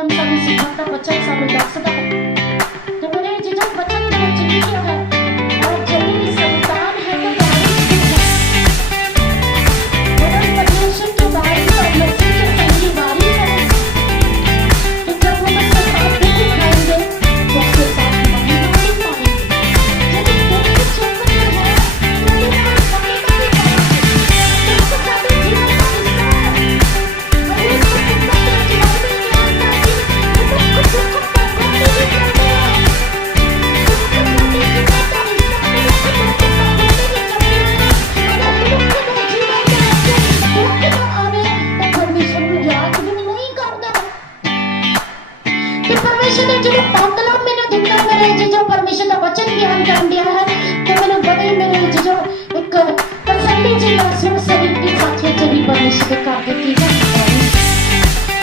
ਧਰਮ ਸਾਨੂੰ ਸਿਖਾਉਂਦਾ ਬਚਨ ਸਾਨੂੰ ਦੱਸਦਾ ਹੈ ਕਿ ਮੇਰੇ ਜਿਹੜਾ ਬਚਨ ਦੇ ਵਿੱਚ ਲਿਖਿਆ ਹੈ ਔਰ ਜਿਹੜੀ ਸੰਤਾਨ ਹੈ तो परमेश्वर के बारे में मसीह के संगी बारी है कि जब हम उसके साथ दुख उठाएंगे तो उसके साथ महिमा भी पाएंगे। यदि दुख चुप है तो महिमा भी पाएंगे। दुख साथ जीवन का हिस्सा है और इसको दुख का जीवन में क्या आता है दुख दुख का कोई नहीं करते हैं। दुख साथ जीवन का हिस्सा है दुख का कोई नहीं करते हैं। अगर दुख का जीवन में दुख ना आवे तो परमेश्वर ਨੂੰ ਯਾਦ ਵੀ ਨਹੀਂ ਕਰਦਾ ਤੇ ਪਰਮੇਸ਼ਰ ਨੇ ਜਿਹੜਾ ਪਾਤਲਾ ਮੈਨੂੰ ਦਿੱਤਾ ਮੇਰੇ ਜੋ ਪਰਮੇਸ਼ਰ ਦਾ ਵਚਨ ਗਿਆਨ ਕਰਨ ਦਿਆ ਹੈ ਤੇ ਮੈਨੂੰ ਬੜੇ ਮੇਰੇ ਜੋ ਇੱਕ ਤਸੱਲੀ ਜੀ ਮਹਿਸੂਸ ਹੋਈ ਕਿ ਸਾਥੀਓ ਜਿਹੜੀ ਪਰਮੇਸ਼ਰ ਦੇ ਘਰ ਦੀ ਚੀਜ਼ ਹੈ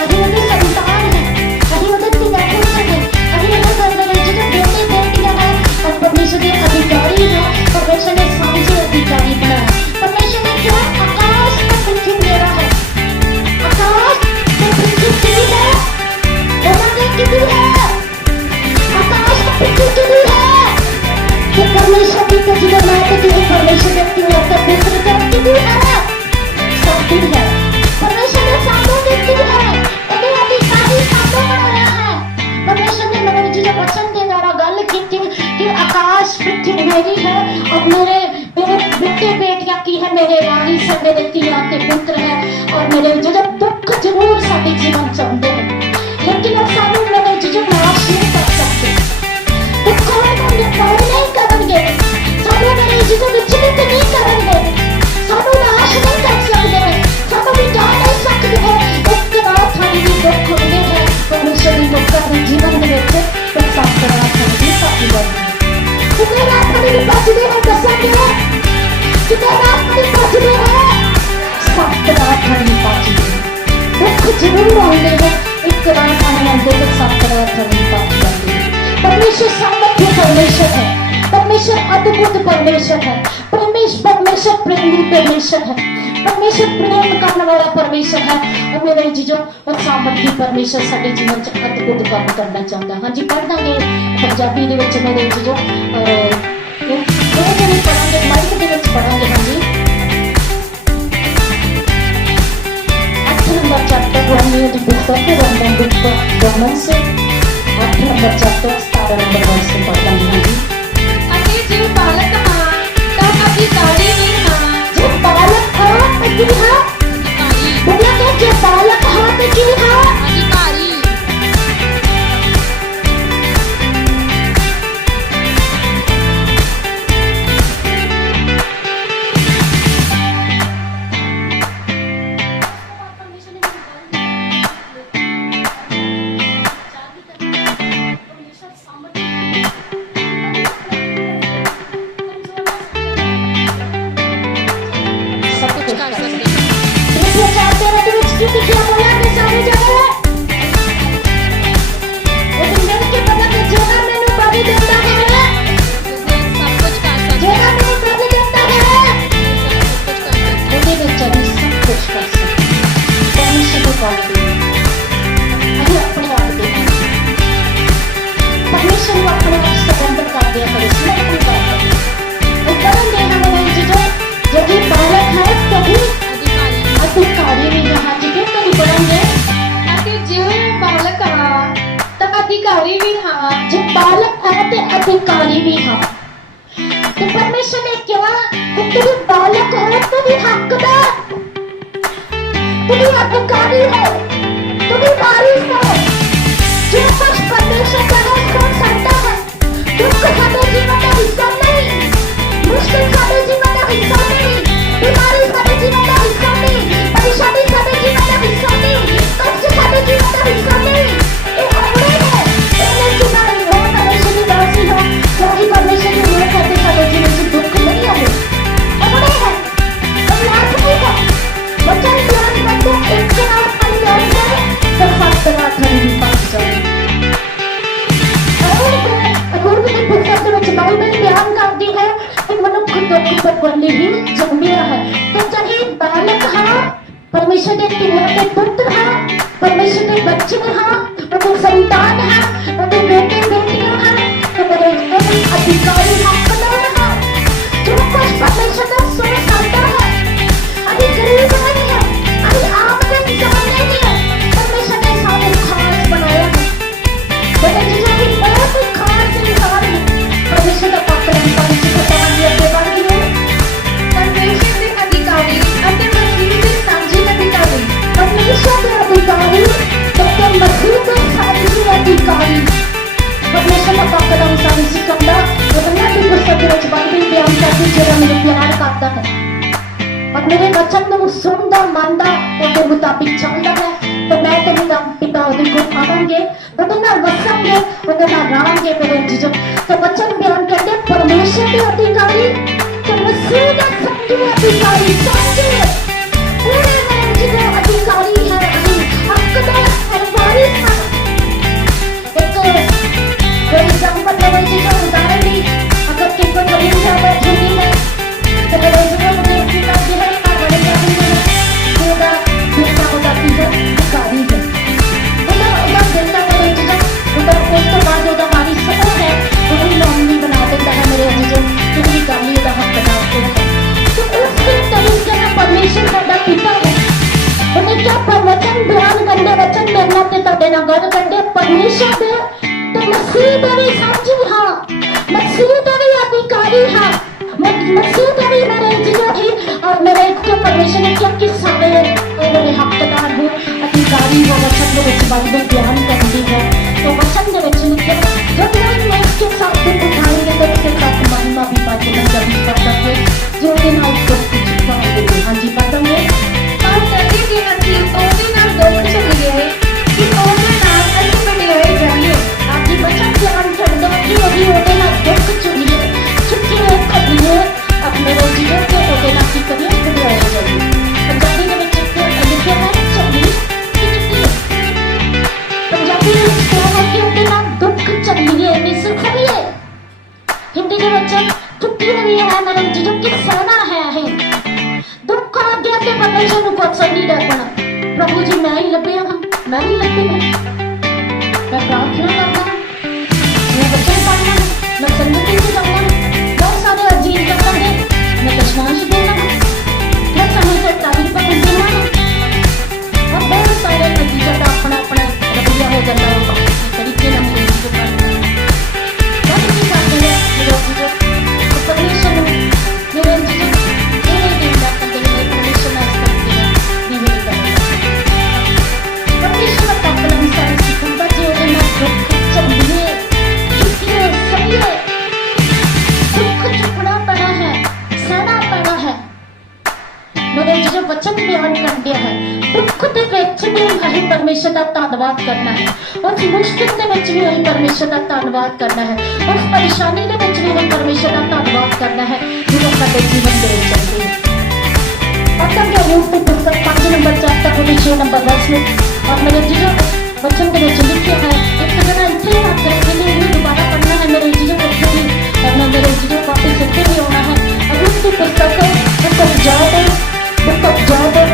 ਅਸੀਂ ਉਹਦੇ ਸੰਤਾਨ ਹੈ ਅਸੀਂ ਉਹਦੇ ਤਿਆਰ ਹੈ ਅਸੀਂ ਉਹਦੇ ਘਰ ਦੇ ਜਿਹੜੇ ਬੇਟੇ ਬੇਟੀਆਂ ਹੈ और परमेश्वर के अधिकारी है। परमेश्वर ने साझे अधिकारी बनाया। परमेश्वर ने क्या आकाश और पृथ्वी मेरा है। आकाश और पृथ्वी कितनी है बोलोगे कितनी है आकाश और पृथ्वी कितनी है तो परमेश्वर की तजुर्बा बनाते कि परमेश्वर व्यक्ति होता पुत्र का कितनी है सब दिन है। परमेश्वर ने सातों दिन की है उन्हें अधिकारी सातों बनाया है। परमेश्वर ने मेरे जी का वचन दे द्वारा गल की कि आकाश पृथ्वी मेरी है और मेरे बेटे बेटियां की है मेरे वारिस है मेरे तिया के पुत्र है और मेरे जो दुख जरूर साडे जीवन च आउंदे हैं लेकिन वो सानू मेरे जो नाश नहीं कर सकते दुखों में पार नहीं करेंगे सानू मेरे जो विचलित नहीं करेंगे सानू नाश नहीं कर सकते सानू मिटा नहीं सकते एक रात हमारी दुख होंगे है परमेश्वर ने लोगों के जीवन में प्रसाद करना चाहिए साथी बन कितने रात हमारी बचने हैं दसांगे कितने रात हमारी बचने हैं सात रात हमारी बचने दुख जरूर आते हैं एक रात हमें आते हैं सात रात हमारी बच जाती है। परमेश्वर सामर्थ्य परमेश्वर है परमेश्वर अद्भुत परमेश्वर है परमेश्वर प्रेमी परमेश्वर है परमेश्वर प्रेम करने वाला परमेश्वर है और मेरे जीजो और सामर्थ्य परमेश्वर साडे जीवन च अद्भुत काम करना चाहता। हाँ जी पढ़ देंगे पंजाबी दे विच मेरे जीजो पढ़ांगे माइक दे विच पढ़ांगे। हाँ जी 8 नंबर चैप्टर रोमियो की पुस्तक रोमन से 8 नंबर चैप्टर 17 नंबर वर्ष से पढ़ देंगे। हाँ जी ਅਤੇ ਜੇ ਬਾਲਕ ਹਾਂ ਤਾਂ ਅਧਿਕਾਰੀ ਵੀ ਹਾਂ जो बालक हाँ तो की हाँ ਅਧਿਕਾਰੀ बोला कि जो बालक हाँ तो की हाँ ਅਧਿਕਾਰੀ सब कुछ ਕਰ ਸਕਦੇ कृपया चाहते हैं तो इसकी लिखिया बोला के सारी जगह लेकिन मेरे के पता कि जेना मैंने बाबी देता है ਸਭ ਕੁਝ ਕਰ ਸਕਦੇ जेना मैंने बाबी देता है ਸਭ ਕੁਝ ਕਰ ਸਕਦੇ ਉਹਦੇ ਵਿੱਚ ਅਸੀਂ ਸਭ ਕੁਝ ਕਰ ਸਕਦੇ परमेश्वर को कॉल ਅਸੀਂ ਆਪਣੇ ਆਪ ਦੇ परमेश्वर ਨੂੰ ਆਪਣੇ ਆਪ ਸਰੈਂਡਰ ਕਰਦੇ ਹਾਂ परमेश्वर को ਕਰਦੇ ਉਹ ਕਰਾਂਗੇ ਹमें जो भी बालक है तभी ਅਧਿਕਾਰੀ अधिकारी भी यहाँ जी के कभी बढ़ेंगे ਅਤੇ ਜੇ ਬਾਲਕ ਹਾਂ ਤਾਂ ਅਧਿਕਾਰੀ ਵੀ ਹਾਂ जो बालक है ते अधिकारी भी हाँ तो परमेश्वर ने क्या कि तू भी बालक हो तू भी हकदार तू भी अधिकारी हो तू भी वारिस हो जो कुछ परमेश्वर का है कौन सकता है दुख हमें जीवन का हिस्सा नहीं मुश्किल हमें जीवन का हिस्सा नहीं बीमारी हमें जीवन का हिस्सा नहीं परेशानी हमें जीवन का हिस्सा नहीं कष्ट हमें जीवन का हिस्सा नहीं ये हमने है इन्हें जीवन हो परमेश्वर की दासी हो क्योंकि परमेश्वर की लोग करते हमें जीवन से दुख नहीं आए हमने है हम लाजमी है बच्चन ज्ञान बनते एक के नाम अनजान है तो सात रात हमें पास जाए और भी पुस्तक के ਵਿੱਚ ਬਾਈਬਲ ਬਿਆਨ ਕਰਦੀ ਹੈ ਕਿ ਮਨੁੱਖ ਦੁੱਖ ਭੋਗਣੇ ਹੀ ਜੰਮਿਆ ਹੈ ਤੇ ਚਾਹੇ ਬਾਲਕ ਹਾਂ परमेश्वर के तिमोर के पुत्र हाँ परमेश्वर के बच्चे हाँ और मेरे वचन ਨੂੰ ਸੁਣਦਾ ਮੰਨਦਾ ਉਹਦੇ ਮੁਤਾਬਿਕ ਚੱਲਦਾ ਹੈ तो मैं तो मेरा पिता ਉਹਦੇ ਕੋਲ ਆਵਾਂਗੇ ਉਹਦੇ ਨਾਲ ਵਸਾਂਗੇ ਉਹਦੇ ਨਾਲ ਰਹਾਂਗੇ ਮੇਰੇ ਜੀਜੋ तो वचन बयान करते परमेश्वर के अधिकारी तो मसीह का सच्चे अधिकारी सच्चे पूरे मेरे जीजो अधिकारी है हकदार और वारिस है एक कोई एग्जांपल ले जैसे उदाहरण ली अगर कोई कभी जाता झूठी है तो मेरे जीवन में पिता जी है ना बड़े जाति है पूरा बेटा होता तीसरा अधिकारी है उधर बेटा मेरे जीवन उधर उस तो बाद उधर हमारी सो है वही नॉमिनी बना देता है मेरे जीवन क्योंकि गाली का हक बनाते हैं तो उसके तरीके से परमेश्वर का पिता है उन्हें क्या वचन बयान करने वचन मिलना ते तोड़े ना गौर करने परमेश्वर दे तो मसीह देवी साची हाँ मसीह देवी अधिकारी हाँ मसीह देवी मेरे जीवन ही और मेरे जो परमेश्वर ने क्या किस सारे मेरे हकदार हो अधिकारी हो वचन के विच बाइबल बयान करती है तो वचन के विच लिखे जब मैं इसके साथ दुख उठाएंगे तो उसके साथ महिमा भी पाते हैं जब कर सकते जो दिन आज दुख उठाएंगे हाँ जी बताएंगे ਪਰ ਕਦੇ ਕਿ ਅਸੀਂ ਉਹਦੇ ਨਾਲ ਦੁੱਖ ਝੱਲੀਏ ਕਿ ਉਹਦੇ ਨਾਲ ਅਸੀਂ ਵਡਿਆਈ ਜਾਈਏ आज वचन बयान कर दो कि वही होते ना दुख चुनिए छुट्टी करिए अब मेरे जीवन के होते ना की करिए बुढ़ाए जाइए पंजाबी के विच लिखे है चली कि छुट्टी पंजाबी में क्या है कि होते ना दुख चलिए मिस करिए हिंदी के विच छुट्टी रही है मेरे जीवन की सहना है दुख आ गया तो परमेश्वर को पसंद नहीं रखना प्रभु जी मैं ही लभे हाँ मैं ही लभे हाँ मैं प्रार्थना करना मैं बच्चन पढ़ना मैं संगति से जाना बहुत सारे अजीब करना मैं दशमांश देना मैं समय से तारीफ पर देना और बहुत सारे नतीजा का अपना अपना रवैया हो जाता है तरीके ना मेरे को करना बहुत ही करते हैं मेरे जीजो तो परमेश्वर मेरे जीजो मेरे दिन का करते हैं परमेश्वर ना करते हैं नहीं करते परमेश्वर का कलम सारे सिखंदा जी होते ना दुख चलिए चुकिए सहिए दुख चुकना पड़ा है सहना पड़ा है मेरे जो वचन बयान कर दिया है दुख ਦੇ ਵਿੱਚ ਵੀ ਅਸੀਂ ਪਰਮੇਸ਼ਰ ਦਾ ਧੰਨਵਾਦ ਕਰਨਾ ਹੈ ਉਸ ਮੁਸ਼ਕਿਲ ਦੇ ਵਿੱਚ ਵੀ ਅਸੀਂ ਪਰਮੇਸ਼ਰ ਦਾ ਧੰਨਵਾਦ ਕਰਨਾ ਹੈ ਉਸ ਪਰੇਸ਼ਾਨੀ ਦੇ ਵਿੱਚ ਵੀ ਅਸੀਂ ਪਰਮੇਸ਼ਰ ਦਾ ਧੰਨਵਾਦ ਕਰਨਾ ਹੈ ਜਦੋਂ ਸਾਡੇ ਜੀਵਨ ਦੇ ਵਿੱਚ ਆਉਂਦੀ ਹੈ आता क्या रूप में पुस्तक 5 नंबर चैप्टर 6 नंबर वर्ष में और मेरे जीजो वचन के विच लिखा है एक जना इतने बात करके लिए दोबारा पढ़ना है मेरे जीजो को भी और मैं मेरे जीजो वापस इतने भी होना है अयूब की पुस्तक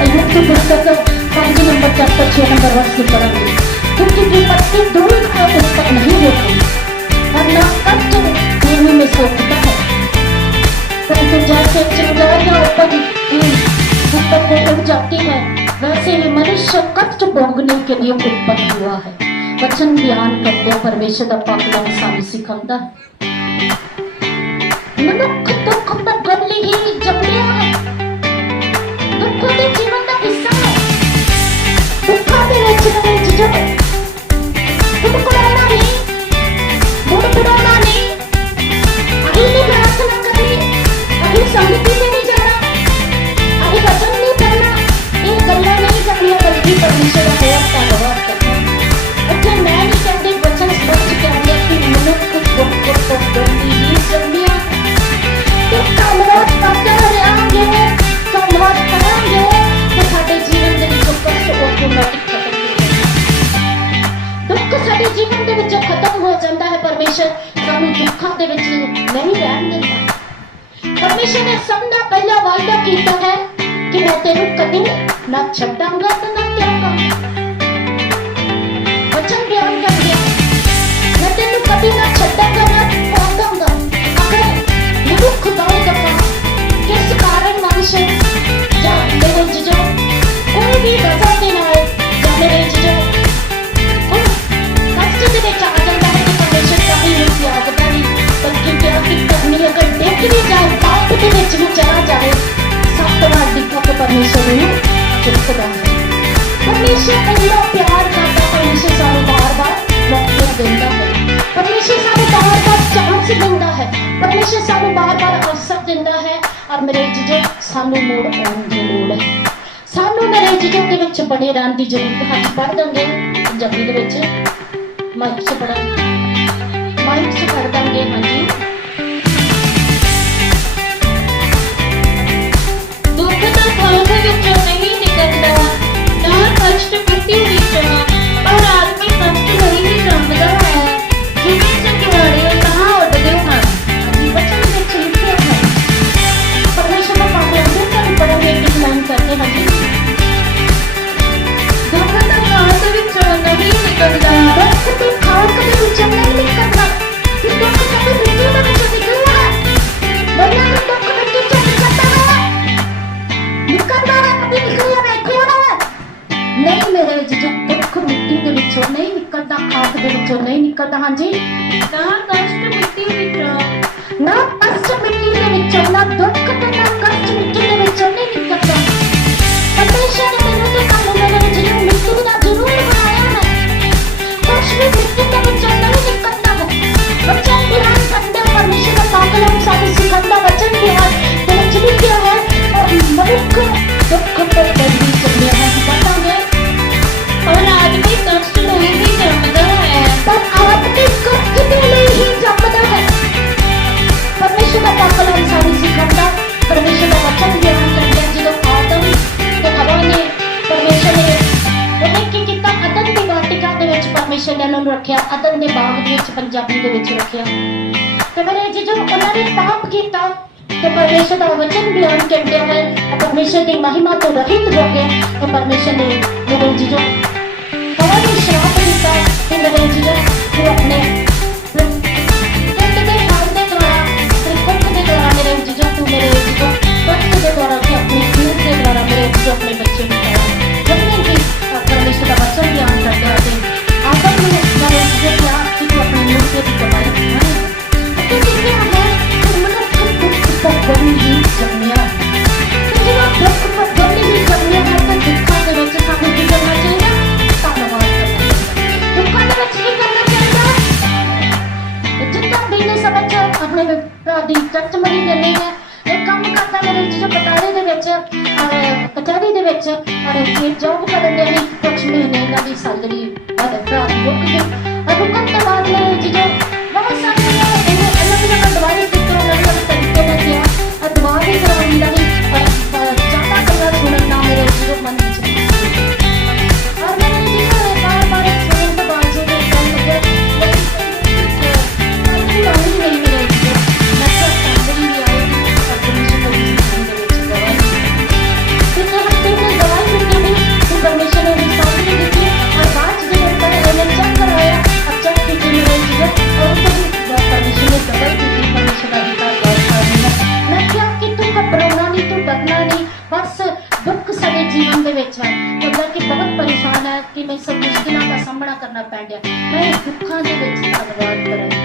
अयूब की पुस्तक 5 नंबर चैप्टर 6 नंबर वर्ष में पढ़ेंगे क्योंकि विपत्ति दूर का पुस्तक नहीं होती और न कष्ट भूमि में सोचता है परंतु जैसे चिंगारियां ऊपर ऊपर को उड़ जाती है वैसे ही मनुष्य कष्ट भोगने के लिए उत्पन्न हुआ है वचन बयान करते परमेश्वर का पाकलाम सारी सिखाता है मनुख दुख पर गल ही जमलिया है दुख के जीवन का हिस्सा है दुखा के विच मेरे जीजो बुड़बुड़ाना नहीं बुड़बुड़ाना नहीं अभी नहीं प्रार्थना करनी अभी संगति में नहीं जाना अभी वचन नहीं पढ़ना ये गल्ला नहीं करनी बल्कि परमेश्वर का धन्यवाद करना अच्छा मैं नहीं कहती वचन स्पष्ट कहते कि मनुष्य दुख को गंदी ही जमलिया तो धन्यवाद करते रहेंगे धन्यवाद करेंगे तो साडे जीवन के विच कष्ट ऑटोमैटिक खत्म हो जाएगा दुख साडे जीवन के विच खत्म हो जाता है परमेश्वर सानू दुखों के विच नहीं रहन देता परमेश्वर ने सबका पहला वायदा किया है कि मैं तेरे कभी ना छड्डांगा तो ना त्यागांगा वचन बयान कर दिया मैं तेरे कभी ना छड्डांगा ना त्यागांगा अगर ये दुख दौड़ेगा किस कारण मनुष्य या मेरे जीजो कोई भी वजह से ना हो या मेरे जीजो कोई कष्ट के विच आ जाता है तो परमेश्वर का ही रूप त्यागता नहीं बल्कि त्याग की करनी अगर देख भी जाए पाप के विच भी चला जाए सत्तवां दिखा तो परमेश्वर ने चुकता है परमेश्वर इतना प्यार करता परमेश्वर सानू बार-बार मौका देता है परमेश्वर सानू बार-बार चांस देता है परमेश्वर सानू बार-बार अवसर देता है और मेरे जीजो ਸਾਨੂੰ ਮੋੜ ਆਉਣ ਦੀ ਲੋੜ ਹੈ। ਸਾਨੂੰ ਮੇਰੇ ਜੀਜੋ ਦੇ ਵਿੱਚ ਬਣੇ ਰਹਿਣ ਦੀ ਜ਼ਰੂਰਤ ਹੈ। ਪੜ੍ਹ ਦਾਂਗੇ ਪੰਜਾਬੀ ਦੇ ਵਿੱਚ ਮਾਈਕ 'ਚ ਪੜ੍ਹ ਦਾਂਗੇ। ਹਾਂਜੀ, ਦੁੱਖ ਤਾਂ ਫਲ ਦੇ ਵਿੱਚੋਂ ਨਹੀਂ ਨਿਕਲਦਾ, ਨਾ ਕਸ਼ਟ ਮਿੱਟੀ ਵਿੱਚੋਂ, ਪਰ ਆਦਮੀ ਕਸ਼ਟ ਨਹੀਂ ਜੰਮਦਾ ਹੈ। ਜਿਵੇਂ ਚੰਗਿਆੜੇ ਤਾਂ ਉੱਡਦੇ ਹਨ। ਹਾਂਜੀ, ਬਚਨ ਵਿੱਚ ਲਿਖਿਆ ਹੈ। ਪਰਮੇਸ਼ਰ ਦਾ ਪਾਕ ਲੈਂਦੇ ਤੁਹਾਨੂੰ ਪੜ੍ਹਾਂਗੇ ਇੱਕ ਲਾਈਨ ਕਰਕੇ। ਹਾਂਜੀ, ਦੁੱਖ ਤਾਂ ਫਲ ਦੇ ਵਿੱਚੋਂ ਨਹੀਂ ਨਿਕਲਦਾ, ਦੁੱਖ ਤੇ ਖਾਕ ਦੇ ਵਿੱਚੋਂ ਨਹੀਂ ਨਿਕਲਦਾ। ਕਿ ਦੁੱਖ ਕਦੇ ਮਿੱਟੀ ਦੇ ਵਿੱਚੋਂ ਨਿਕਲਦਾ ਹੈ, ਵਰਨਾ ਤਾਂ ਦੁੱਖ ਮਿੱਟੀ 'ਚੋਂ ਨਿਕਲਦਾ ਹੈ। ਨਿਕਲਦਾ ਹੈ, ਕਦੀ ਨਿਕਲਿਆ ਵੇਖਿਆ ਹੈ? ਨਹੀਂ ਮੇਰੇ ਜੀਜੋ, ਦੁੱਖ ਮਿੱਟੀ ਦੇ ਵਿੱਚੋਂ ਨਹੀਂ ਨਿਕਲਦਾ, ਖਾਕ ਦੇ ਵਿੱਚੋਂ ਨਹੀਂ ਨਿਕਲਦਾ। ਹਾਂਜੀ, ਨਾ ਕਸ਼ਟ ਮਿੱਟੀ ਵਿੱਚੋਂ, ਨਾ ਕਸ਼ਟ ਮਿੱਟੀ ਦੇ ਵਿੱਚੋਂ, ਨਾ ਦੁੱਖ ਤੇ ਨਾ ਕਸ਼ਟ ਮਿੱਟੀ ਦੇ ਵਿੱਚੋਂ ਨਹੀਂ ਨਿਕਲਦਾ। ਪਰਮੇਸ਼ਰ ਨੇ ਮੈਨੂੰ ਤੇ ਤੁਹਾਨੂੰ ਮੇਰੇ ਜੀਜੋ ਮਿੱਟੀ ਦਾ ਜ਼ਰੂਰ ਬਣਾਇਆ ਹੈ। ਕੁਛ ਵੀ ਮਿੱਟੀ ਦੇ ਵਿੱਚੋਂ ਨਹੀਂ ਨਿਕਲਦਾ ਹੈ। ਵਚਨ ਬਿਆਨ ਕਰਦੇ ਪਰਮੇਸ਼ਰ ਦਾ ਪਾਕਲਮ ਸਾਨੂੰ ਸਿਖਾਉਂਦਾ। ਵਚਨ ਬਿਆਨ ਦੇ ਵਿੱਚ ਲਿਖਿਆ ਹੈ, ਔਰ ਮਨੁੱਖ ਦੁੱਖ ਤੋਂ ਬੰਦੀ ਚੱਲਿਆ ਹੈ। बताओगे? और आदमी कष्ट नहीं ही जमता है, पर आदमी कष्ट भी नहीं जमता है। परमेश्वर का पाकलम सारी सिखाता, परमेश्वर का वचन ज्ञान करते। जो आदम ते हवा ने परमेश्वर ने ਉਹਨੇ ਕੀ ਕੀਤਾ? ਅਦਨ ਦੀ ਵਾਟਿਕਾ ਦੇ ਵਿੱਚ ਪਰਮੇਸ਼ਰ ਨੇ ਉਹਨੂੰ ਰੱਖਿਆ। ਅਦਨ ਦੇ ਬਾਗ ਦੇ ਵਿੱਚ ਪੰਜਾਬੀ ਦੇ ਵਿੱਚ ਰੱਖਿਆ। ਤੇ ਮੇਰੇ ਜੀਜੋ ਉਹਨਾਂ ਨੇ ਪਾਪ ਕੀਤਾ ਤੇ परमेश्वर का वचन बयान करते हैं, परमेश्वर की महिमा तो रहित हो गए। तो परमेश्वर ने मेरे जीजो हवा ने श्राप दिता कि मेरे जीजो तू अपने के हाथ के द्वारा, त्रिकुट के द्वारा मेरे जीजो तू मेरे जीजो वक्त के द्वारा कि अपने खून के द्वारा मेरे जीजो अपने बच्चे को खाया। जितने भी परमेश्वर का वचन बयान करते हैं, आदम ने मेरे जीजो क्या कि तू अपने मुंह से भी कमाई खाए। बड़ी ही जमिया तो जब दुख बड़ी ही जमिया है तो दुखों के ਵਿੱਚ ਸਾਨੂੰ ਕੀ ਕਰਨਾ ਚਾਹੀਦਾ? ਧੰਨਵਾਦ ਕਰਨਾ ਚਾਹੀਦਾ। ਦੁੱਖਾਂ ਦੇ ਵਿੱਚ ਕੀ ਕਰਨਾ ਚਾਹੀਦਾ? ਜਿੱਦਾਂ ਬਿਜਲੀ ਸਮਝ ਆਪਣੇ ਭਰਾ ਦੀ ਚੱਟ ਮਰੀ ਦਿੰਦੇ ਨੇ। ਇਹ ਕੰਮ ਕਰਦਾ ਮੇਰੇ ਜੋ ਪਟਾਰੇ ਦੇ ਵਿੱਚ ਕਚਹਿਰੀ ਦੇ ਵਿੱਚ ਫਿਰ ਜੋਬ ਕਰਨ ਦੇ ਲਈ ਕੁਛ ਮਹੀਨੇ ਇਹਨਾਂ ਦੀ ਸੈਲਰੀ ਭਰਾ ਦੀ ਰੁਕ ਗਈ। ਰੁਕਣ ਤੋਂ ਬਾਅਦ ਮੇਰੇ ਜਦੋਂ ਬਹੁਤ ਸਾਰੇ ਅਲੱਗ-ਅਲੱਗ ਦਵਾਈ ਦਿੱਤੇ, ਅਲੱਗ-ਅਲੱਗ ਤਰੀਕੇ ਨਾਲ ਕਿਹਾ ਦਵਾਈ ਕਰਾਉਣ ਦਾ ਵੀ ਜ਼ਿਆਦਾ ਗੱਲਾਂ ਸੁਣਨ ਨਾਲ ਮੇਰੇ ਜਦੋਂ ਮਨ ਵਿੱਚ ਔਰ ਮੇਰੇ ਜਦੋਂ ਬਾਰ-ਬਾਰ ਸੁਣਨ ਤੋਂ ਬਾਅਦ ਜਦੋਂ ਗੱਲ ਲੱਗੇ ਨਹੀਂ ਮੇਰੇ ਜਦੋਂ ਨਸ਼ਾ ਸੰਭਲੀ ਵੀ ਆਏਗੀ ਪਰ ਪਰਮੇਸ਼ਰ ਦੀ ਜ਼ਿੰਦਗੀ ਦੇ ਵਿੱਚ ਦਵਾਈ ਤੇ ਦਵਾਈ ਮਿਲਦੀ ਨਹੀਂ ਤੇ ਪਰਮੇਸ਼ਰ ਨੇ ਸਾਹਮਣੇ ਦਿੱਤੀ। ਔਰ ਬਾਅਦ ਜਦੋਂ ਇਹਨੇ ਚੈੱਕ ਕਰਾਇਆ, ਚੈੱਕ ਕੀਤੀ ਮੇਰੇ ਜਦੋਂ ਔਰ परमेश्वर ने दबल की परमेश्वर का अधिकार गौर करना। मैं क्या कि तू घबराना नहीं, तू डरना नहीं, बस दुख सारे जीवन दे विच है। मतलब कि बहुत परेशान है कि मैं सब मुश्किलों का सामना करना पै गया। मैं दुखों के विच धन्यवाद करूंगा।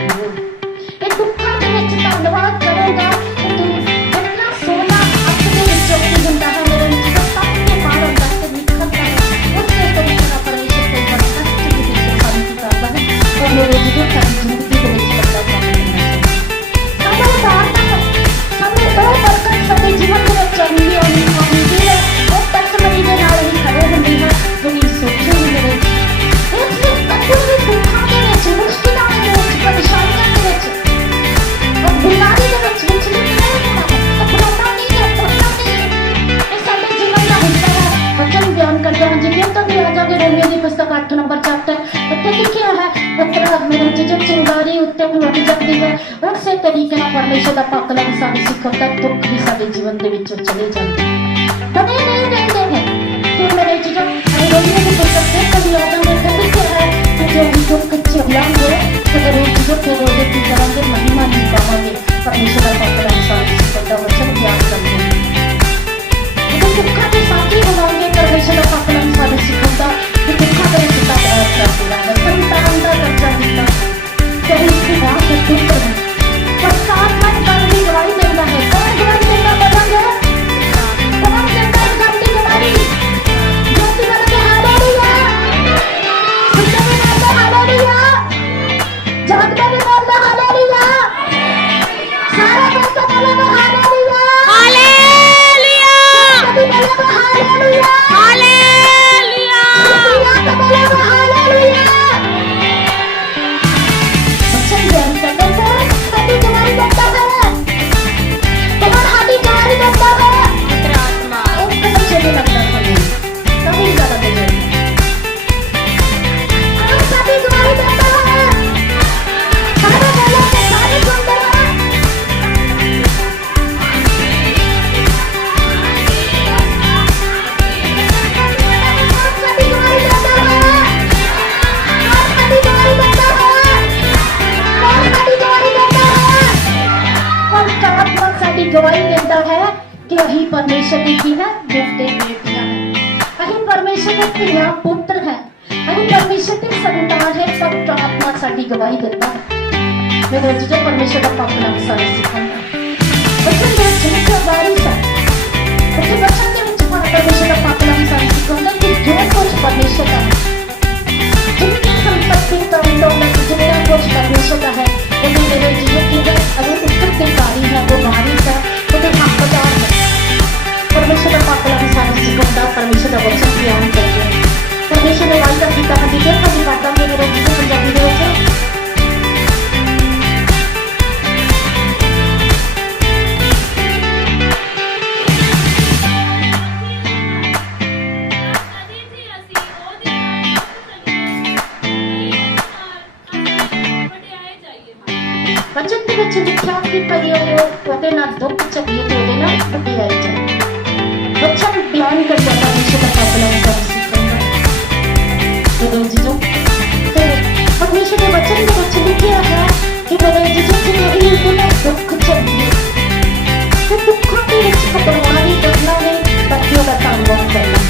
ये दुखों के विच धन्यवाद करूंगा तो तू जितना सोना अख दे विच उठ जाता है मेरे विच जो तप के पार होता है निकलता है उसके तरीके का परमेश्वर कई बार कष्ट के विच शांति करता है और मेरे जीवन की जिंदगी के विच ਸਾਡੇ ਜੀਵਨ ਦੇ ਵਿੱਚ ਆਉਂਦੀ ਹੈ। ਉਹ ਤਸਮਰੀ ਦੇ ਨਾਲ ਹੀ ਖੜੇ ਹੁੰਦੇ ਹਨ ਜਿਹੜੀ ਸੋਚੇ ਵੀ ਮੇਰੇ ਇਸ ਲਈ ਤੱਕੂ ਵੀ ਦੁੱਖਾਂ ਦੇ ਵਿੱਚ, ਮੁਸ਼ਕਿਲਾਂ ਦੇ ਵਿੱਚ, ਪਰੇਸ਼ਾਨੀਆਂ ਦੇ ਵਿੱਚ ਉਹ ਬਿਮਾਰੀ ਦੇ ਵਿੱਚ ਨਹੀਂ ਹੋਣਾ ਘਬਰਾਉਣਾ ਨਹੀਂ ਹੈ, ਡਰਨਾ ਨਹੀਂ। ਇਹ ਸਾਡੇ ਜੀਵਨ ਦਾ ਹਿੱਸਾ ਹੈ। ਵਚਨ ਬਿਆਨ ਕਰਦੇ ਹਨ ਜਿਵੇਂ ਤਾਂ ਵੀ ਆ ਜਾਗੇ ਰੋਮੀਓ ਦੀ ਪੁਸਤਕ 8 ਨੰਬਰ ਚੈਪਟਰ ਉੱਤੇ ਲਿਖਿਆ ਹੈ ਪੱਤਰ ਮੇਰੇ ਜਿਜਕ ਚਿੰਗਾਰੀ ਉੱਤੇ ਉੱਡ ਜਾਂਦੀ ਹੈ। ਉਸੇ ਤਰੀਕੇ ਨਾਲ ਪਰਮੇਸ਼ਰ ਦਾ ਪਾਕਲਮ ਸਾਨੂੰ ਸਿਖਾਉਂਦਾ। ਦੁੱਖ ਵੀ ਸਾਡੇ ਜੀਵਨ ਦੇ ਵਿੱਚੋਂ ਚਲੇ ਜਾਂਦੇ ਬਣੇ ਨਹੀਂ ਰਹਿੰਦੇ ਨੇ। ਤੇ ਮੇਰੇ ਜਿਜਕ ਰੋਮੀਓ ਦੀ ਪੁਸਤਕ ਦੇ ਕਵੀ ਆਦਮ ਨੇ ਲਿਖਿਆ ਹੈ ਕਿ ਜੋ ਵੀ ਦੁੱਖ ਝੱਲਾਂਗੇ ਤੇ ਮੇਰੇ ਜਿਜਕ ਦੇ ਰੋਦੇ ਕੀ ਕਰਾਂਗੇ, ਮਹਿਮਾ ਨਹੀਂ ਪਾਵਾਂਗੇ। ਪਰਮੇਸ਼ਰ ਦਾ ਪਾਕਲਮ ਸਾਨੂੰ ਸਿਖਾਉਂਦਾ। ਵਚਨ ਬਿਆਨ ਕਰਦੇ ਜਦੋਂ ਦੁੱਖਾਂ ਦੇ ਸਾਥੀ ਹੋਵਾਂਗੇ ਪਰਮੇਸ਼ਰ ਦਾ ਪਾਕਲਮ ਸਾਨੂੰ ਸਿਖਾਉਂਦਾ ਕਿ ਦੁੱਖਾਂ ਦੇ ਵਿੱਚ ਧੰਨਵਾਦ ਕਰਦੇ ਰਹਿਣਾ। ਸੰਤਾਨ ਦਾ ਦਰਜਾ ਦਿੱਤਾ ਤੇ ਇਸ ਦੀ ਬਾਤ ਦੁੱਖ ਹੈ ਪਰਸਾਦ ਮਨ ਕਰਨ ਦੀ ਗਵਾਹੀ ਦਿੰਦਾ ਹੈ। ਕੌਣ ਗਵਾਹੀ ਦਿੰਦਾ ਬੋਲਾਂਗੇ? ਕੌਣ ਦਿੰਦਾ ਇਸ ਗੱਲ ਦੀ ਗਵਾਹੀ? ਜੋ ਕਿ ਮਨ ਕੇ ਹਾਲੇਲੂਇਆ ਸੁਣਦੇ ਨੇ ਹਾਲੇਲੂਇਆ ਕਿ ਅਸੀਂ ਪਰਮੇਸ਼ਰ ਦੀ ਕੀ ਹੈ ਬੇਟੇ ਬੇਟੀਆਂ ਹੈ ਅਸੀਂ ਪਰਮੇਸ਼ਰ ਦੇ ਧੀਆਂ ਪੁੱਤਰ ਹੈ ਅਸੀਂ ਪਰਮੇਸ਼ਰ ਦੀ ਸੰਤਾਨ ਹੈ ਪਵਿੱਤਰ ਆਤਮਾ ਸਾਡੀ ਗਵਾਹੀ ਦਿੰਦਾ ਹੈ ਮੇਰੇ ਜੋ ਪਰਮੇਸ਼ਰ ਦਾ ਪਾਕ ਨਾਮ ਸਾਰੇ ਸਿਖਾਉਂਦਾ ਬਚਨ ਦੇ ਵਿੱਚ ਵਾਰਿਸ ਹੈ ਉੱਥੇ ਬਚਨ ਦੇ ਵਿੱਚ ਪਰਮੇਸ਼ਰ ਦਾ ਪਾਕ ਨਾਮ ਸਾਰੇ ਸਿਖਾਉਂਦਾ ਕਿ ਜੋ ਕੁਝ ਪਰਮੇਸ਼ਰ ਦਾ ਹੈ जितनी संपत्ति तन दौलत जितना कुछ परमेश्वर का है वो मेरे जीवन की है अगर उत्तरदायी है वो वारिस है वो तो हकदार है परमेश्वर का पाकला भी सारे सिकंदा परमेश्वर का वचन ज्ञान करके परमेश्वर ने वायदा किया है जिसे कभी करता है मेरे जीवन पंजाबी में होते वचन के ਵਿੱਚ ਲਿਖਿਆ ਕਿ ਪਰਿਓ ਉਹਦੇ ਨਾਲ ਦੁੱਖ ਝੱਲੀਏ ਤੇ ਉਹਦੇ ਨਾਲ ਵਡਿਆਈ ਜਾਏ ਵਚਨ ਬਿਆਨ ਕਰਦਾ ਪਰਮੇਸ਼ਰ ਦਾ ਪਾਪਲਾ ਕਰ ਸਿੱਖਣਾ ਜਦੋਂ ਜਿਜੋ ਤੇ ਪਰਮੇਸ਼ਰ ਦੇ ਵਚਨ ਦੇ ਵਿੱਚ ਲਿਖਿਆ ਹੈ ਕਿ ਮੇਰੇ ਜਿਜੋ ਕਿ ਉਹਦੇ ਨਾਲ ਦੁੱਖ ਝੱਲੀਏ ਤੇ ਦੁੱਖਾਂ ਦੇ ਵਿੱਚ ਕਪੜਵਾਰੀ ਕਰਨਾ ਨੇ ਬੱਚਿਆਂ ਦਾ ਧੰਨਵਾਦ ਕਰਨਾ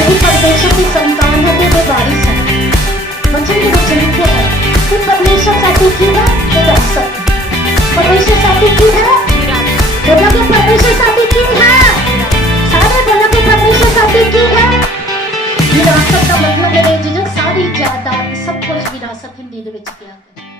ਅਸੀਂ ਪਰਮੇਸ਼ਰ ਦੀ ਸੰਤਾਨ ਹੈ ਤੇ ਉਹਦੇ ਵਾਰਿਸ ਹੈ वचन के वचन लिखे हैं कि परमेश्वर साथी की है विरासत परमेश्वर साथी की है बोला कि परमेश्वर साथी की है सारे बोला कि परमेश्वर साथी की है विरासत का मतलब है जो सारी जायदाद सब कुछ विरासत हिंदी ਦੇ ਵਿੱਚ ਕਿਹਾ ਹੈ